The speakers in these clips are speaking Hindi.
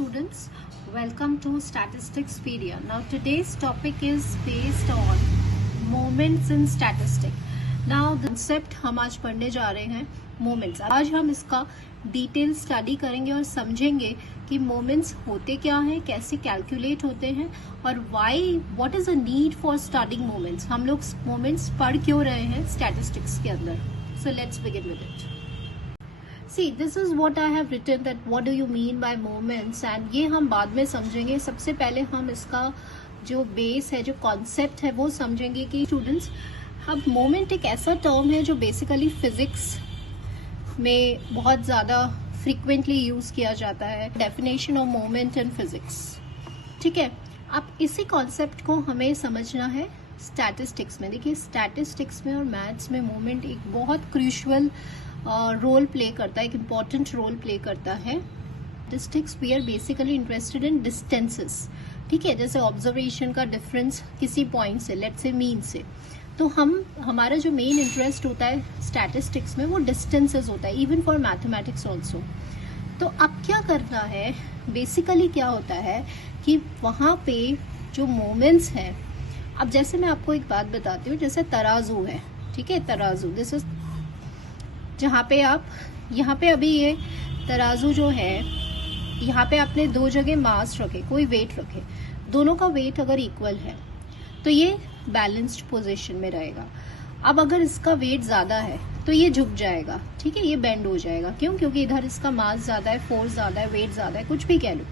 students, welcome to Statisticspedia. Now today's topic is based on moments in statistics. Now the concept हम आज पढ़ने जा रहे हैं moments. आज हम इसका डिटेल स्टडी करेंगे और समझेंगे कि मोमेंट्स होते क्या हैं, कैसे कैलकुलेट होते हैं और what is a need for studying moments. हम लोग मोमेंट्स पढ़ क्यों रहे हैं स्टैटिस्टिक्स के अंदर. So let's begin with it. See, this is what I have written, that what do you mean by moments, and ये हम बाद में समझेंगे. सबसे पहले हम इसका जो बेस है, जो कॉन्सेप्ट है, वो समझेंगे कि स्टूडेंट्स, अब मोमेंट एक ऐसा टर्म है जो बेसिकली फिजिक्स में बहुत ज़्यादा फ्रीक्वेंटली यूज किया जाता है. Definition of moment in physics. ठीक है, अब इसी कॉन्सेप्ट को हमें समझना है स्टैटिस्टिक्स में. देखिए, स्टैटिस्टिक्स में और मैथ्स में मोमेंट एक बहुत क्रूशियल रोल प्ले करता है, एक इम्पॉर्टेंट रोल प्ले करता है. Statistics we are basically interested in distances. ठीक है, जैसे ऑब्जर्वेशन का डिफरेंस किसी पॉइंट से, लेट्स से मीन से, तो हमारा जो मेन इंटरेस्ट होता है स्टैटिस्टिक्स में वो डिस्टेंसेस होता है, इवन फॉर मैथमेटिक्स ऑल्सो. तो अब क्या करना है, बेसिकली क्या होता है कि वहाँ पे जो मोमेंट्स हैं, अब जैसे मैं आपको एक बात बताती हूँ, जैसे तराजू है. ठीक है, तराजू, दिस इज जहाँ पे आप, यहाँ पे अभी ये तराजू जो है, यहाँ पे आपने दो जगह मास रखे, कोई वेट रखे, दोनों का वेट अगर इक्वल है तो ये बैलेंस्ड पोजीशन में रहेगा. अब अगर इसका वेट ज्यादा है तो ये झुक जाएगा. ठीक है, ये बेंड हो जाएगा. क्यों? क्योंकि इधर इसका मास ज्यादा है, फोर्स ज्यादा है, वेट ज्यादा है, कुछ भी कह लो.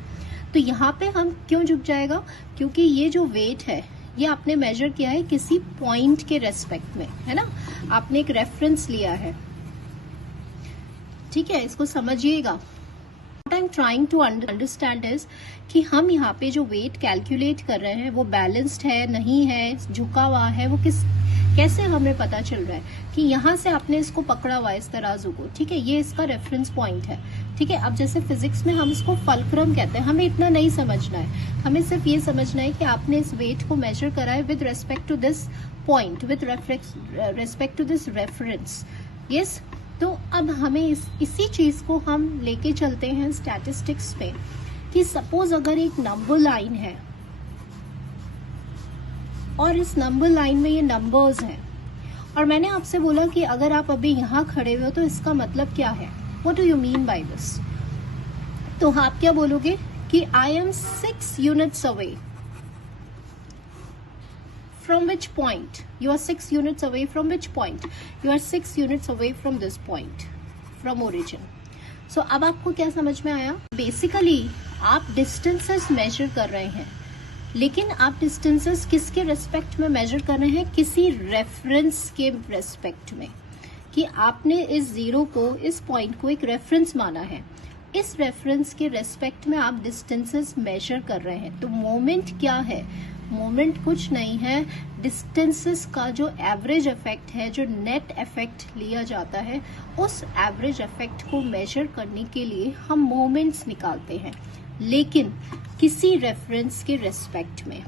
तो यहाँ पे हम क्यों झुक जाएगा? क्योंकि ये जो वेट है ये आपने मेजर किया है किसी पॉइंट के रेस्पेक्ट में, है ना. आपने एक रेफरेंस लिया है. ठीक है, इसको समझिएगा. What I'm trying to understand is कि हम यहाँ पे जो वेट कैलकुलेट कर रहे हैं वो बैलेंस्ड है, नहीं है, झुका हुआ है, वो कैसे हमें पता चल रहा है कि यहाँ से आपने इसको पकड़ा हुआ है, इस तराजू को. ठीक है, ये इसका रेफरेंस पॉइंट है. ठीक है, अब जैसे फिजिक्स में हम इसको फल्क्रम कहते हैं, हमें इतना नहीं समझना है, हमें सिर्फ ये समझना है कि आपने इस वेट को मेजर करा है with respect to this point, with respect to this reference. Yes, तो अब हमें इसी चीज को हम लेके चलते हैं स्टैटिस्टिक्स में कि सपोज अगर एक नंबर लाइन है और इस नंबर लाइन में ये नंबर्स हैं और मैंने आपसे बोला कि अगर आप अभी यहाँ खड़े हुए हो तो इसका मतलब क्या है, what do you mean by this. तो आप क्या बोलोगे कि I am 6 units away. From which point? You are 6 units away from which point? You are 6 units away from this point, from origin. So अब आपको क्या समझ में आया? Basically आप distances measure कर रहे हैं, लेकिन आप distances किसके respect में measure कर रहे हैं? किसी reference के respect में, कि आपने इस जीरो को, इस point को एक reference माना है. इस रेफरेंस के रेस्पेक्ट में आप डिस्टेंसेस मेजर कर रहे हैं. तो मोमेंट क्या है? मोमेंट कुछ नहीं है, डिस्टेंसेस का जो एवरेज इफेक्ट है, जो नेट इफेक्ट लिया जाता है, उस एवरेज इफेक्ट को मेजर करने के लिए हम मोमेंट्स निकालते हैं, लेकिन किसी रेफरेंस के रेस्पेक्ट में.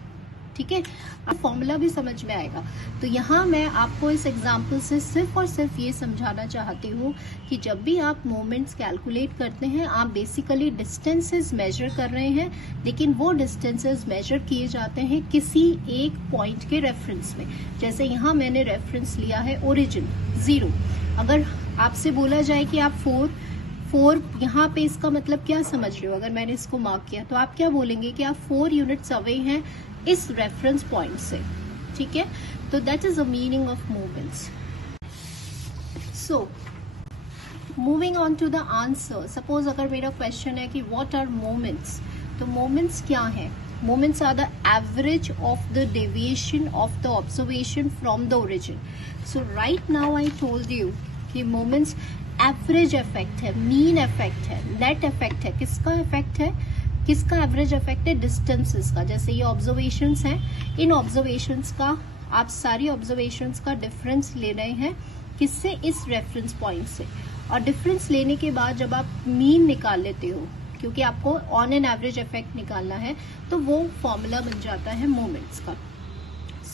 ठीक है, अब फॉर्मूला भी समझ में आएगा. तो यहाँ मैं आपको इस एग्जांपल से सिर्फ और सिर्फ ये समझाना चाहती हूँ कि जब भी आप मोमेंट्स कैलकुलेट करते हैं, आप बेसिकली डिस्टेंसेस मेजर कर रहे हैं, लेकिन वो डिस्टेंसेस मेजर किए जाते हैं किसी एक पॉइंट के रेफरेंस में. जैसे यहाँ मैंने रेफरेंस लिया है ओरिजिन 0. अगर आपसे बोला जाए कि आप 4 यहाँ पे, इसका मतलब क्या समझ रहे हो? अगर मैंने इसको मार्क किया तो आप क्या बोलेंगे कि आप 4 यूनिट्स अवे हैं इस रेफरेंस पॉइंट से. ठीक है, तो that is the meaning of moments. So moving on to the answer. Suppose अगर मेरा क्वेश्चन है कि व्हाट आर मोमेंट्स, तो मोमेंट्स क्या है? Moments are the average of the deviation of the observation from the origin. So right now I told you कि मोमेंट्स एवरेज इफेक्ट है, मीन इफेक्ट है, नेट इफेक्ट है. किसका इफेक्ट है? किसका एवरेज इफेक्ट है? डिस्टेंसेस का. जैसे ये ऑब्जर्वेशंस हैं, इन ऑब्जर्वेशंस का, आप सारी ऑब्जर्वेशंस का डिफरेंस ले रहे हैं किससे? इस रेफरेंस पॉइंट से. और डिफरेंस लेने के बाद जब आप मीन निकाल लेते हो, क्योंकि आपको ऑन एन एवरेज इफेक्ट निकालना है, तो वो फॉर्मूला बन जाता है मोमेंट्स का.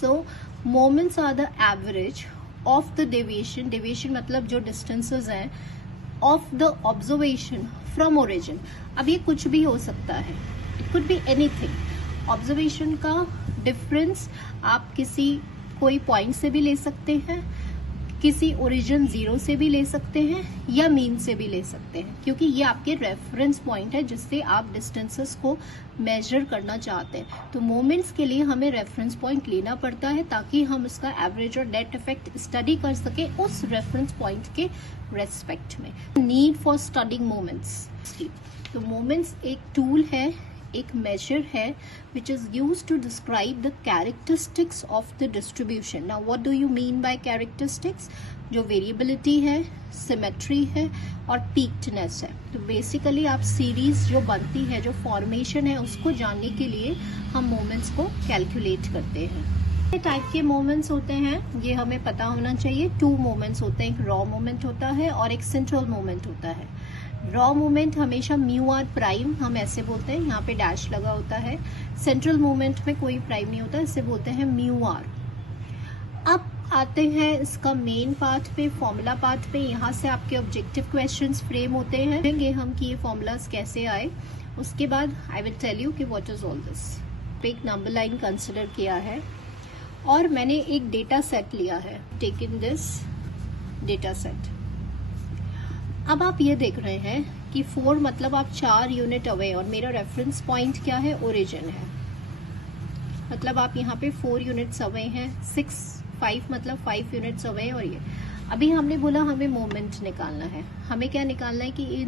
So moments are the average of the deviation. Deviation मतलब जो डिस्टेंसेस हैं of the observation from origin. अब ये कुछ भी हो सकता है, it could be anything. Observation का डिफरेंस आप कोई पॉइंट से भी ले सकते हैं, किसी ओरिजिन 0 से भी ले सकते हैं, या मीन से भी ले सकते हैं, क्योंकि ये आपके रेफरेंस पॉइंट है जिससे आप डिस्टेंसेस को मेजर करना चाहते हैं। तो मोमेंट्स के लिए हमें रेफरेंस पॉइंट लेना पड़ता है ताकि हम उसका एवरेज और नेट इफेक्ट स्टडी कर सके उस रेफरेंस पॉइंट के रेस्पेक्ट में। Need for studying moments. तो मोमेंट्स एक टूल है, एक मेजर है which is used to describe the characteristics of the distribution. Now what do you mean by characteristics? जो वेरिएबिलिटी है, सिमेट्री है और पीक्डनेस है। तो बेसिकली आप सीरीज जो बनती है, जो फॉर्मेशन है, उसको जानने के लिए हम मोमेंट्स को कैलकुलेट करते हैं। टाइप के मोमेंट्स होते हैं, ये हमें पता होना चाहिए। 2 मोमेंट्स होते हैं, एक रॉ मोमेंट होता है और एक सेंट्रल मोमेंट होता है। रॉ मोमेंट हमेशा म्यू आर प्राइम, हम ऐसे बोलते हैं, यहाँ पे डैश लगा होता है। सेंट्रल मोमेंट में कोई प्राइम नहीं होता, इसे बोलते हैं म्यू आर। अब आते हैं इसका मेन पार्ट पे, फॉर्मूला पार्ट पे। यहाँ से आपके ऑब्जेक्टिव क्वेश्चंस फ्रेम होते हैं, देखेंगे हम कि ये फॉर्मूलाज कैसे आए। उसके बाद आई विल टेल यू कि व्हाट इज ऑल दिस। एक नंबर लाइन कंसिडर किया है और मैंने एक डेटा सेट लिया है, टेकन दिस डेटा सेट। अब आप ये देख रहे हैं कि 4 मतलब आप 4 यूनिट अवे, और मेरा रेफरेंस पॉइंट क्या है, ओरिजिन है। मतलब आप यहाँ पे 4 यूनिट्स अवे हैं। 5 मतलब 5 यूनिट्स अवे। और ये अभी हमने बोला हमें मोमेंट निकालना है। हमें क्या निकालना है कि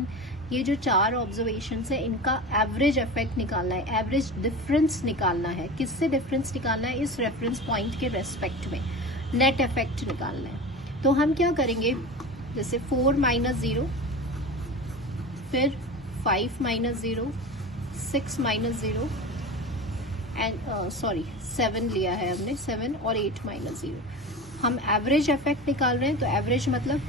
ये जो 4 ऑब्जर्वेशन है इनका एवरेज इफेक्ट निकालना है, एवरेज डिफरेंस निकालना है। किससे डिफरेंस निकालना है, इस रेफरेंस पॉइंट के रेस्पेक्ट में नेट इफेक्ट निकालना है। तो हम क्या करेंगे, जैसे 4 माइनस 0, फिर 5 माइनस 0, 6 माइनस 0 एंड 7 लिया है हमने, 7 और 8 माइनस 0। हम एवरेज इफेक्ट निकाल रहे हैं। तो एवरेज मतलब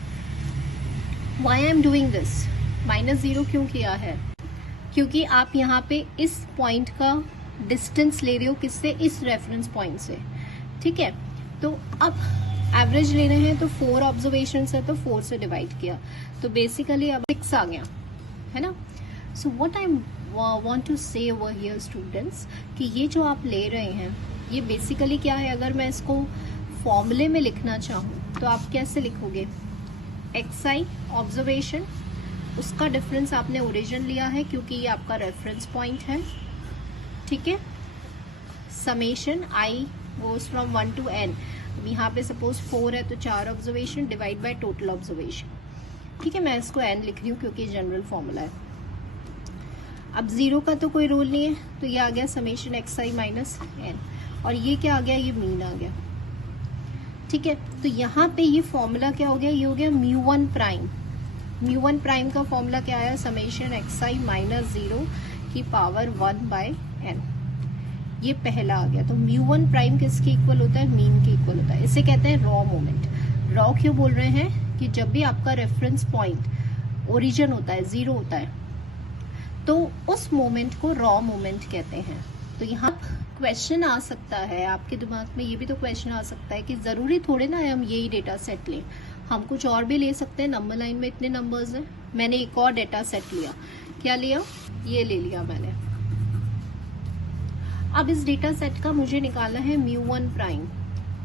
why I am doing this, minus 0 क्यों किया है, क्योंकि आप यहाँ पे इस पॉइंट का डिस्टेंस ले रहे हो, किससे, इस रेफरेंस पॉइंट से। ठीक है, तो अब एवरेज ले रहे हैं तो 4 ऑब्जर्वेशन है तो 4 से डिवाइड किया, तो बेसिकली अब 6 आ गया, है ना। So what I want to say over here students, कि ये जो आप ले रहे हैं ये बेसिकली क्या है, अगर मैं इसको फॉर्मूले में लिखना चाहूँ तो आप कैसे लिखोगे, xi ऑब्जर्वेशन, उसका डिफरेंस आपने ओरिजिन लिया है क्योंकि ये आपका रेफरेंस पॉइंट है। ठीक है, summation i goes from 1 to n। यहाँ पे सपोज 4 है तो 4 observation divide by total observation. ठीक है, मैं इसको n लिख रही हूँ क्योंकि जनरल फॉर्मूला है। अब 0 का तो कोई रूल नहीं है, तो ये आ गया समेशन xi माइनस n, और ये क्या आ गया, ये मीन आ गया। ठीक है, तो यहाँ पे ये फॉर्मूला क्या हो गया, ये हो गया μ1 प्राइम। μ1 प्राइम का फॉर्मूला क्या आया, समेशन xi माइनस 0 की पावर 1 बाय n। ये पहला आ गया। तो μ1 प्राइम किसके इक्वल होता है, मीन के इक्वल होता है। इसे कहते हैं रॉ मोमेंट। रॉ क्यों बोल रहे हैं, कि जब भी आपका रेफरेंस पॉइंट ओरिजिन होता है, 0 होता है, तो उस मोमेंट को रॉ मोमेंट कहते हैं। तो यहाँ क्वेश्चन आ सकता है आपके दिमाग में, ये भी तो क्वेश्चन आ सकता है कि जरूरी थोड़े ना है हम यही डेटा सेट लें, हम कुछ और भी ले सकते हैं। नंबर लाइन में इतने नंबर्स हैं, मैंने एक और डेटा सेट लिया। क्या लिया, ये ले लिया मैंने। अब इस डेटा सेट का मुझे निकालना है μ1 प्राइम।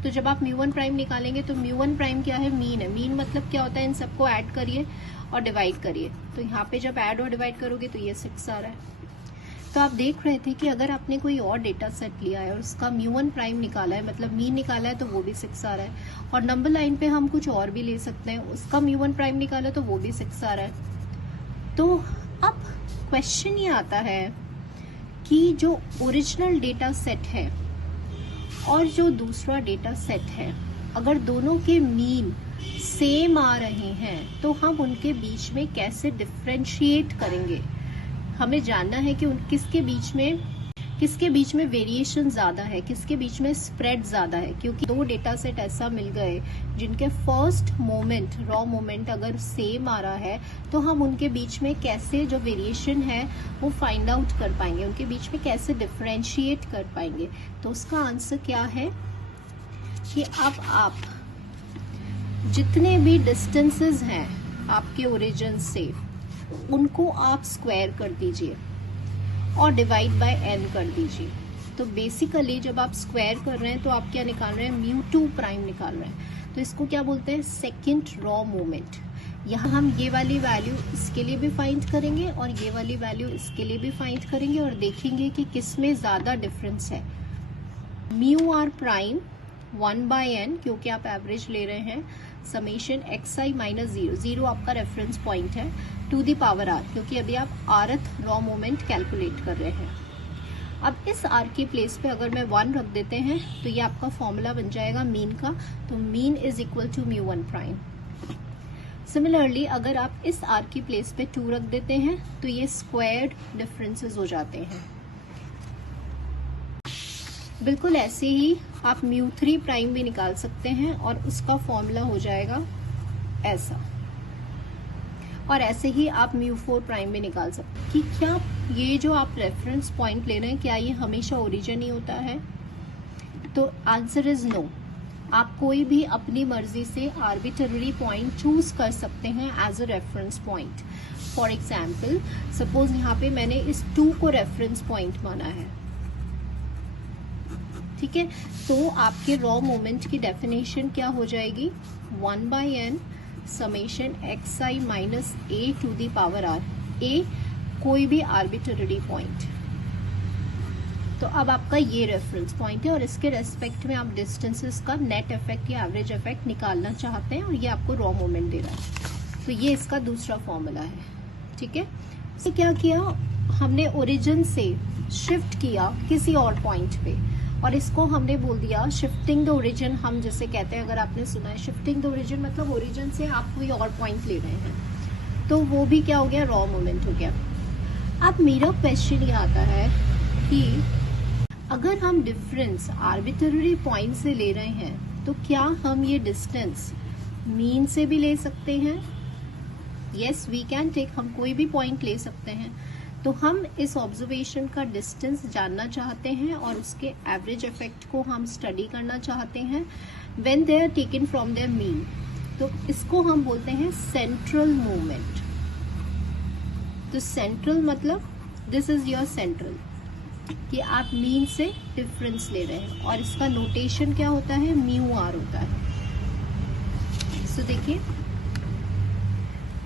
तो जब आप μ1 प्राइम निकालेंगे तो μ1 प्राइम क्या है, मीन है। मीन मतलब क्या होता है, इन सबको ऐड करिए और डिवाइड करिए। तो यहाँ पे जब ऐड और डिवाइड करोगे तो ये 6 आ रहा है। तो आप देख रहे थे कि अगर आपने कोई और डेटा सेट लिया है और उसका μ1 प्राइम निकाला है, मतलब मीन निकाला है, तो वो भी 6 आ रहा है। और नंबर लाइन पे हम कुछ और भी ले सकते हैं, उसका μ1 प्राइम निकाला तो वो भी 6 आ रहा है। तो अब क्वेश्चन ये आता है कि जो ओरिजिनल डेटा सेट है और जो दूसरा डेटा सेट है, अगर दोनों के मीन सेम आ रहे हैं तो हम उनके बीच में कैसे डिफरेंशिएट करेंगे। हमें जानना है कि किसके बीच में वेरिएशन ज्यादा है, किसके बीच में स्प्रेड ज्यादा है। क्योंकि 2 डेटा सेट ऐसा मिल गए जिनके फर्स्ट मोमेंट, रॉ मोमेंट अगर सेम आ रहा है, तो हम उनके बीच में कैसे जो वेरिएशन है वो फाइंड आउट कर पाएंगे, उनके बीच में कैसे डिफरेंशिएट कर पाएंगे। तो उसका आंसर क्या है कि अब आप जितने भी डिस्टेंसेस हैं आपके ओरिजिन से, उनको आप स्क्वायर कर दीजिए और डिवाइड बाय n कर दीजिए। तो बेसिकली जब आप स्क्वायर कर रहे हैं तो आप क्या निकाल रहे हैं, μ2 प्राइम निकाल रहे हैं। तो इसको क्या बोलते हैं, सेकेंड रॉ मोमेंट। यहाँ हम ये वाली वैल्यू इसके लिए भी फाइंड करेंगे और ये वाली वैल्यू इसके लिए भी फाइंड करेंगे और देखेंगे कि किस में ज़्यादा डिफरेंस है। μr प्राइम 1/n, क्योंकि आप एवरेज ले रहे हैं, समेशन xi माइनस 0 आपका रेफरेंस पॉइंट है, टू द पावर r, क्योंकि अभी आप rth रॉ मोमेंट कैलकुलेट कर रहे हैं। अब इस r की प्लेस पे अगर मैं 1 रख देते हैं तो ये आपका फॉर्मूला बन जाएगा मीन का। तो mean is equal to μ1 prime. Similarly अगर आप इस r की प्लेस पे 2 रख देते हैं तो ये स्क्वायर्ड डिफरेंसेस हो जाते हैं। बिल्कुल ऐसे ही आप μ3 प्राइम भी निकाल सकते हैं और उसका फॉर्मूला हो जाएगा ऐसा, और ऐसे ही आप μ4 प्राइम भी निकाल सकते हैं। कि क्या ये जो आप रेफरेंस पॉइंट ले रहे हैं क्या ये हमेशा ओरिजिन ही होता है? तो आंसर इज नो। आप कोई भी अपनी मर्जी से आर्बिट्ररी पॉइंट चूज कर सकते हैं as a reference point. For example suppose यहाँ पे मैंने इस 2 को रेफरेंस पॉइंट माना है, ठीक है, तो आपके रॉ मोमेंट की डेफिनेशन क्या हो जाएगी, 1/n summation xi minus a to the power r, a कोई भी आर्बिट्ररी पॉइंट। तो अब आपका ये रेफरेंस पॉइंट है और इसके रेस्पेक्ट में आप डिस्टेंसेस का नेट इफेक्ट या एवरेज इफेक्ट निकालना चाहते हैं और ये आपको रॉ मोमेंट दे रहा है। तो ये इसका दूसरा फॉर्मूला है, ठीक है। इसे क्या किया, हमने ओरिजिन से शिफ्ट किया किसी और पॉइंट पे और इसको हमने बोल दिया शिफ्टिंग द ओरिजिन। हम जिसे कहते हैं, अगर आपने सुना है शिफ्टिंग द ओरिजिन, मतलब ओरिजिन से आप कोई और पॉइंट ले रहे हैं, तो वो भी क्या हो गया, रॉ मोमेंट हो गया। अब मेरा क्वेश्चन ये आता है कि अगर हम डिफरेंस आर्बिट्ररी पॉइंट से ले रहे हैं तो क्या हम ये डिस्टेंस मीन से भी ले सकते हैं? यस वी कैन टेक, हम कोई भी पॉइंट ले सकते हैं। तो हम इस ऑब्जर्वेशन का डिस्टेंस जानना चाहते हैं और उसके एवरेज इफेक्ट को हम स्टडी करना चाहते हैं when they are taken from their mean. तो इसको हम बोलते हैं सेंट्रल मूवमेंट। तो सेंट्रल मतलब दिस इज योर सेंट्रल, कि आप मीन से डिफरेंस ले रहे हैं और इसका नोटेशन क्या होता है, μr होता है। सो देखिए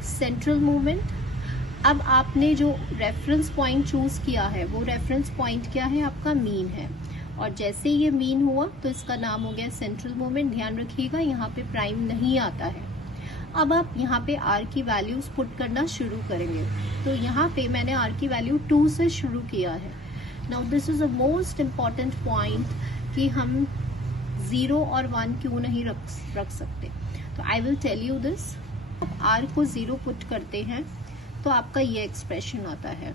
सेंट्रल मूवमेंट। अब आपने जो रेफरेंस पॉइंट चूज किया है वो रेफरेंस पॉइंट क्या है, आपका मीन है, और जैसे ये मीन हुआ तो इसका नाम हो गया सेंट्रल मूवमेंट। ध्यान रखिएगा यहाँ पे प्राइम नहीं आता है। अब आप यहाँ पे r की वैल्यूज पुट करना शुरू करेंगे। तो यहाँ पे मैंने r की वैल्यू 2 से शुरू किया है। Now this is a most important point कि हम 0 और 1 क्यों नहीं रख सकते। तो I will tell you this. r को 0 पुट करते हैं तो आपका ये एक्सप्रेशन आता है,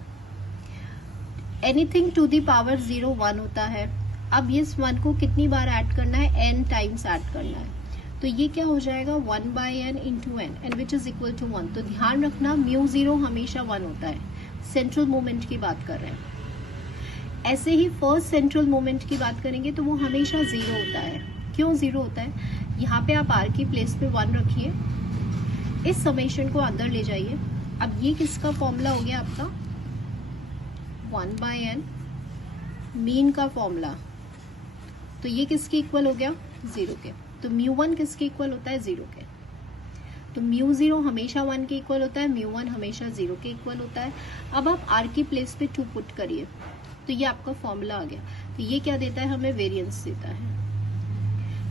एनीथिंग टू दी पावर 0 1 होता है। अब इस 1 को कितनी बार ऐड करना है, n टाइम्स ऐड करना है। तो ये क्या हो जाएगा 1/n into n, and which is equal to 1। तो ध्यान रखना μ0 हमेशा 1 होता है। सेंट्रल मोमेंट की बात कर रहे हैं। ऐसे ही फर्स्ट सेंट्रल मोमेंट की बात करेंगे तो वो हमेशा 0 होता है। क्यों 0 होता है, यहाँ पे आप r की प्लेस पे 1 रखिए, इस समेशन को अंदर ले जाइए। अब ये किसका फॉर्मूला हो गया आपका, 1/n मीन का फॉर्मूला। तो ये किसके इक्वल हो गया, 0 के। तो μ1 किसके इक्वल होता है, 0 के। तो μ0 हमेशा 1 के इक्वल होता है, μ1 हमेशा 0 के इक्वल होता है। अब आप r की प्लेस पे 2 पुट करिए तो ये आपका फॉर्मूला आ गया। तो ये क्या देता है, हमें वेरिएंस देता है।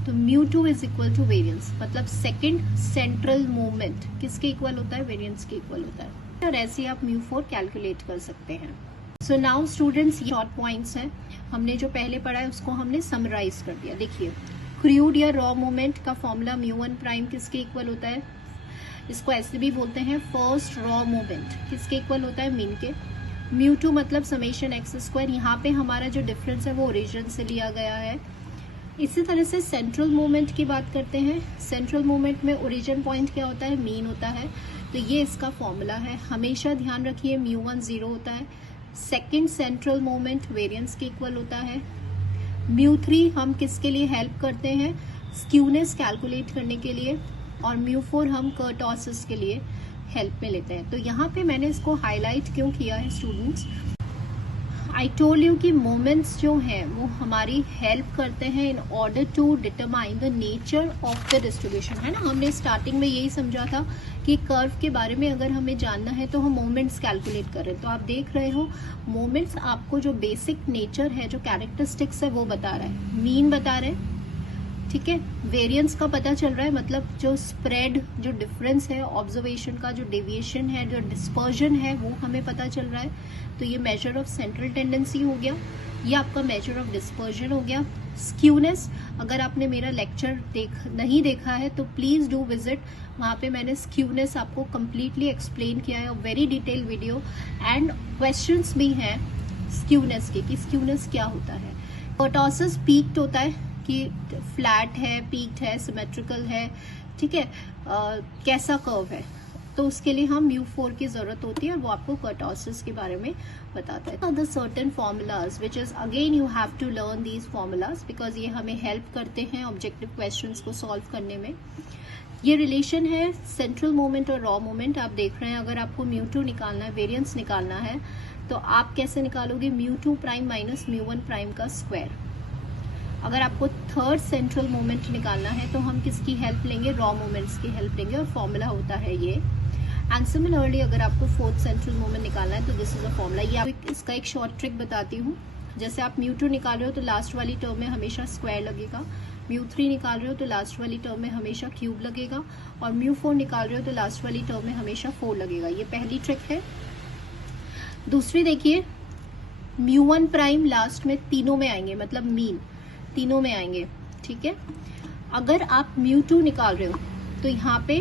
तो μ2 इज इक्वल टू वेरिएंस, मतलब सेकंड सेंट्रल मूवमेंट किसके इक्वल होता है, वेरिएंस के इक्वल होता है। और ऐसे आप μ4 कैलकुलेट कर सकते हैं। सो नाउ स्टूडेंट्स, ये शॉर्ट पॉइंट्स हैं। हमने जो पहले पढ़ा है उसको हमने समराइज कर दिया। देखिए क्रूड या रॉ मोमेंट का फॉर्मूला μ1 प्राइम किसके इक्वल होता है, इसको ऐसे भी बोलते हैं फर्स्ट रॉ मोमेंट, किसके इक्वल होता है, मीन के। μ2 मतलब समेशन एक्स स्क्वायर, यहाँ पे हमारा जो डिफरेंस है वो ओरिजिन से लिया गया है। इसी तरह से सेंट्रल मूवमेंट की बात करते हैं। सेंट्रल मूवमेंट में ओरिजिन पॉइंट क्या होता है, मीन होता है। तो ये इसका फॉर्मूला है। हमेशा ध्यान रखिए μ1 0 होता है। सेकंड सेंट्रल मूवमेंट वेरिएंस के इक्वल होता है। μ3 हम किसके लिए हेल्प करते हैं, स्क्यूनेस कैलकुलेट करने के लिए, और μ4 हम कर्टोसिस के लिए। हेल्प में लेते हैं। तो यहाँ पे मैंने इसको हाईलाइट क्यों किया है स्टूडेंट्स, आई टोल्ड यू कि मोमेंट्स जो हैं वो हमारी हेल्प करते हैं in order to determine the nature of the distribution, है ना। हमने स्टार्टिंग में यही समझा था कि कर्व के बारे में अगर हमें जानना है तो हम मोमेंट्स कैलकुलेट करें। तो आप देख रहे हो मोमेंट्स आपको जो बेसिक नेचर है, जो कैरेक्टरिस्टिक्स है वो बता रहा है, मीन बता रहे हैं, ठीक है, वेरिएंस का पता चल रहा है, मतलब जो स्प्रेड, जो डिफरेंस है ऑब्जर्वेशन का, जो डेविएशन है, जो डिस्पर्जन है वो हमें पता चल रहा है। तो ये मेजर ऑफ सेंट्रल टेंडेंसी हो गया, ये आपका मेजर ऑफ डिस्पर्जन हो गया। स्क्यूनेस, अगर आपने मेरा लेक्चर नहीं देखा है तो प्लीज डू विजिट, वहां पे मैंने स्क्यूनेस आपको कंप्लीटली एक्सप्लेन किया है, very detail video, and questions भी हैं स्क्यूनेस के कि स्क्यूनेस क्या होता है। कर्टोसिस पीक्ड होता है कि फ्लैट है, पीक्ड है, सिमेट्रिकल है, ठीक है, कैसा कर्व है, तो उसके लिए हम μ4 की जरूरत होती है और वो आपको कर्टोसिस के बारे में बताता है। The certain formulas which is again you have to learn these formulas because ये हमें हेल्प करते हैं ऑब्जेक्टिव क्वेश्चंस को सॉल्व करने में। ये रिलेशन है सेंट्रल मोमेंट और रॉ मोमेंट। आप देख रहे हैं अगर आपको μ2 निकालना है, वेरिएंस निकालना है, तो आप कैसे निकालोगे, μ2 प्राइम माइनस μ1 प्राइम का स्क्वायर। अगर आपको थर्ड सेंट्रल मोमेंट निकालना है तो हम किसकी हेल्प लेंगे, रॉ मोमेंट्स की हेल्प लेंगे, और फॉर्मूला होता है ये। एंड सिमिलरली अगर आपको फोर्थ सेंट्रल मोमेंट निकालना है तो दिस इज अ फॉर्मूला। ये इसका एक शॉर्ट ट्रिक बताती हूँ। जैसे आप μ2 निकाल रहे हो तो लास्ट वाली टर्म में हमेशा स्क्वायर लगेगा, μ3 निकाल रहे हो तो लास्ट वाली टर्म में हमेशा क्यूब लगेगा, और μ4 निकाल रहे हो तो लास्ट वाली टर्म में हमेशा 4 लगेगा। ये पहली ट्रिक है। दूसरी देखिए, μ1 प्राइम लास्ट में तीनों में आएंगे, मतलब मीन तीनों में आएंगे, ठीक है। अगर आप μ2 निकाल रहे हो तो यहाँ पे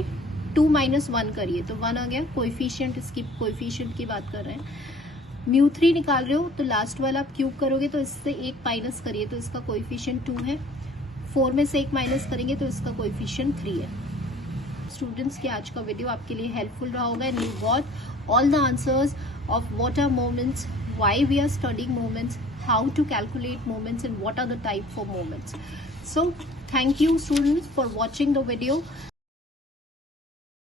2 माइनस 1 करिए तो 1 आ गया, कोएफिशिएंट, इसकी कोएफिशिएंट की बात कर रहे हैं। μ3 निकाल रहे हो तो लास्ट वाला आप क्यूब करोगे तो इससे 1 माइनस करिए तो इसका कोएफिशिएंट 2 है, 4 में से 1 माइनस करेंगे तो इसका कोएफिशिएंट 3 है। स्टूडेंट्स की आज का वीडियो आपके लिए हेल्पफुल रहा होगा and you got all the answers of what are moments, why we are studying moments, how to calculate moments and what are the type for moments. So thank you students for watching the video.